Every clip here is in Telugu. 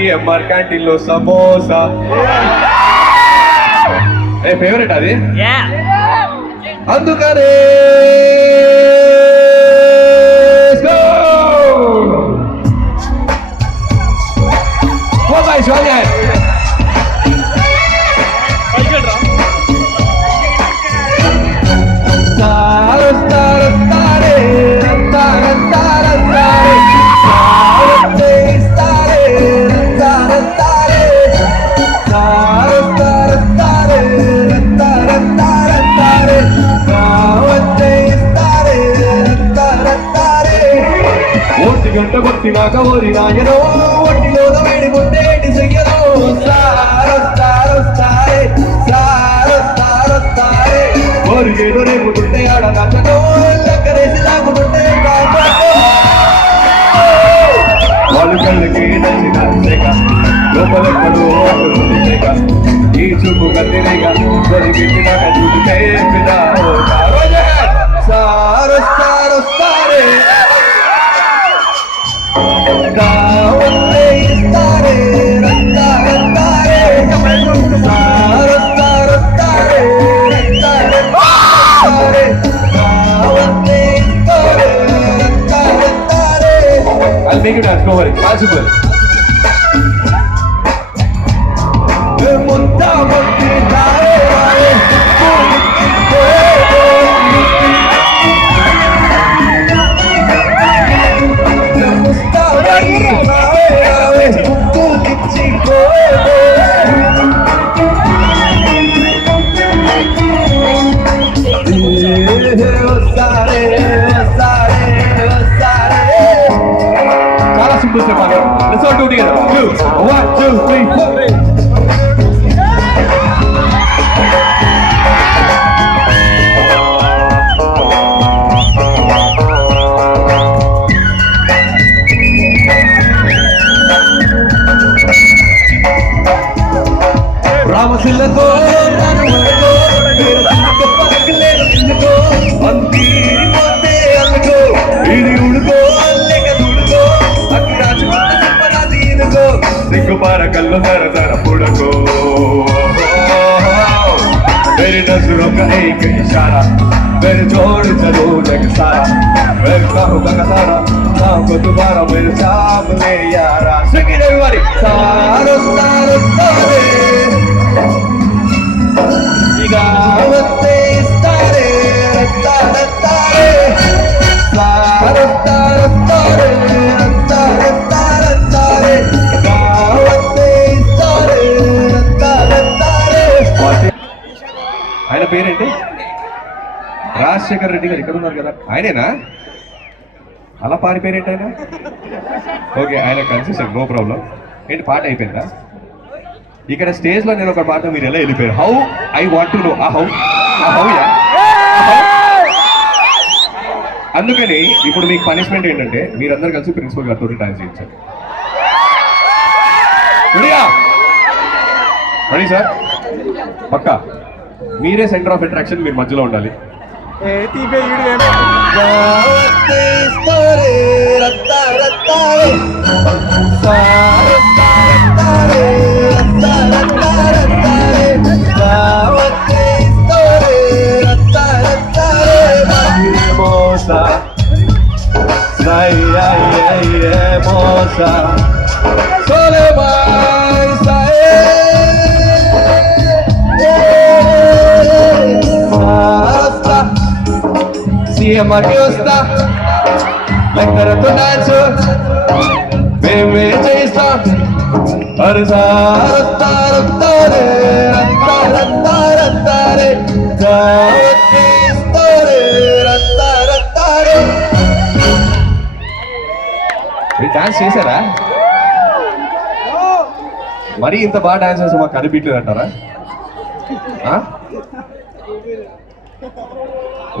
సిఎంఆర్ క్యాంటీన్ లో సమోసా ఏ ఫేవరెట్ అది అందుకనే గంట కొట్టినాక ఓరి నాయనో ఒట్టిలోన వేడి ముట్టేటి చెయ్యదో సారొస్తారే ఓరిగేదో రేపుతుంటే ఆడ నచ్చదో లెక్కరేసి లాగుతుంటే వాళ్ళు కళ్ళకి నచ్చినాక లోపలెక్కడో ఈ చూపు కత్తిరేగా దొరికినాక చూస్తే సారొస్తారే I'll make you dance, go worry, possible. Let's all do it together. 1, 2, 3, 4. రామశిల్లతో कल्लो जरा जरा पुड़को मेरी नजरों का एक इशारा मेरे जोड़ चलो जग सारा मेरे बाहों का सारा नाम को दोबारा मेरे सामने यारा Sing it everybody सारो सारो सारे गावते सारे तारे तारे सारो सारो सारे तारे तारे तारे ఆయన పేరేంటి రాజశేఖర్ రెడ్డి గారు ఇక్కడ ఉన్నారు కదా ఆయనేనా అలా పాడి పేరేంటి ఆయన ఓకే ఆయన కన్సిస్టెంట్ నో ప్రాబ్లం ఏంటి పాట అయిపోయిందా ఇక్కడ స్టేజ్ లో నేను ఒక పాట మీరు ఎలా వెళ్ళిపోయారు how I want to know ఆ హౌ యా అందుకని ఇప్పుడు మీకు పనిష్మెంట్ ఏంటంటే మీరందరూ కలిసి ప్రిన్సిపల్ గారితో డాన్స్ చేయించారు రెడీ సార్ పక్కా మీరే సెంటర్ ఆఫ్ అట్రాక్షన్ మీరు మధ్యలో ఉండాలి సిఎంఆర్ వస్తా లెక్కరతో డాన్స్ మేమే చేస్తాం అరే సారే డాన్స్ చేశారా మరి ఇంత బాగా డాన్స్ చేస్తే మాకు కనిపించలేదు అంటారా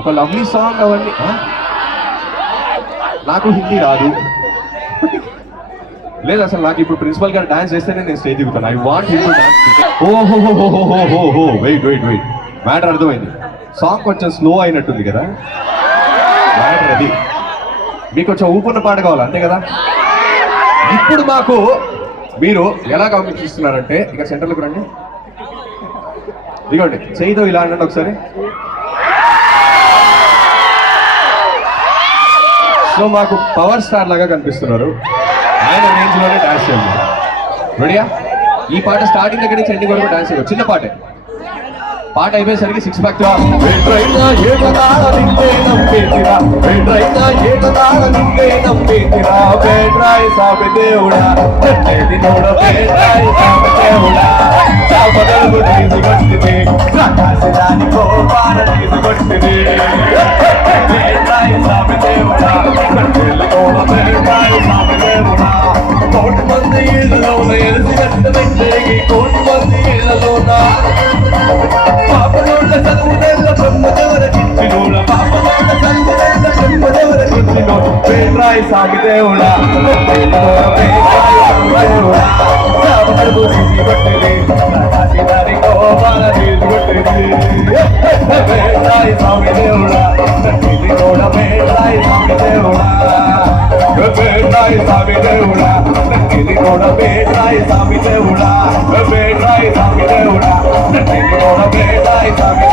ఒక లవ్లీ సాంగ్ అవన్నీ నాకు హిందీ రాదు లేదు అసలు నాకు ఇప్పుడు ప్రిన్సిపల్ గారు డాన్స్ చేస్తేనే నేను స్టేజ్ దిగుతాను I want him to dance ఓహో వెయిట్ మ్యాటర్ అర్థమైంది సాంగ్ కొంచెం స్లో అయినట్టుంది కదా మ్యాటర్ అది మీకు కొంచెం ఊపున్న పాట కావాలి అంతే కదా ఇప్పుడు మాకు మీరు ఎలా గమనిస్తున్నారంటే ఇక్కడ సెంటర్లోకి రండి, ఇదిగోండి చేయితో ఇలా అనండి ఒకసారి. సో మాకు పవర్ స్టార్ లాగా కనిపిస్తున్నారు, ఆయన రేంజ్ లోనే డాన్స్ చేయండి. రెడీయా? ఈ పాట స్టార్టింగ్ దగ్గర నుంచి ఎండింగ్ వరకు డాన్స్ చేయవచ్చు, చిన్న పాటే. పాట అయిపోయేసరికి సిక్స్ ప్యాక్ కోటి మంది ఇళ్లలోన ఎలిసి కట్టబెట్టేగి, కోటి మంది ఇళ్లలోన పాపలోళ్ళ చదువునేళ్ళ బ్రహ్మదేవర కిచ్చినోళ్ళ, పాపలోళ్ళ చదువునేళ్ళ బ్రహ్మదేవర కిచ్చినోళ్ళ, పేట్రాయి సామి దేవుడా కడుపు తీసి కొట్టింది, కాశీదారి గోపాల తీసి కొట్టింది. పేట్రాయి స్వామి దేవుడా కూడా పేట్రాయి స్వామి దేవుడా, పేట్రాయి స్వామి దేవుడా, ఇది కూడా పేట్రాయి స్వామి దేవుడా, పేట్రాయి స్వామి దేవుడా, ఇది కూడా పేట్రాయి స్వామి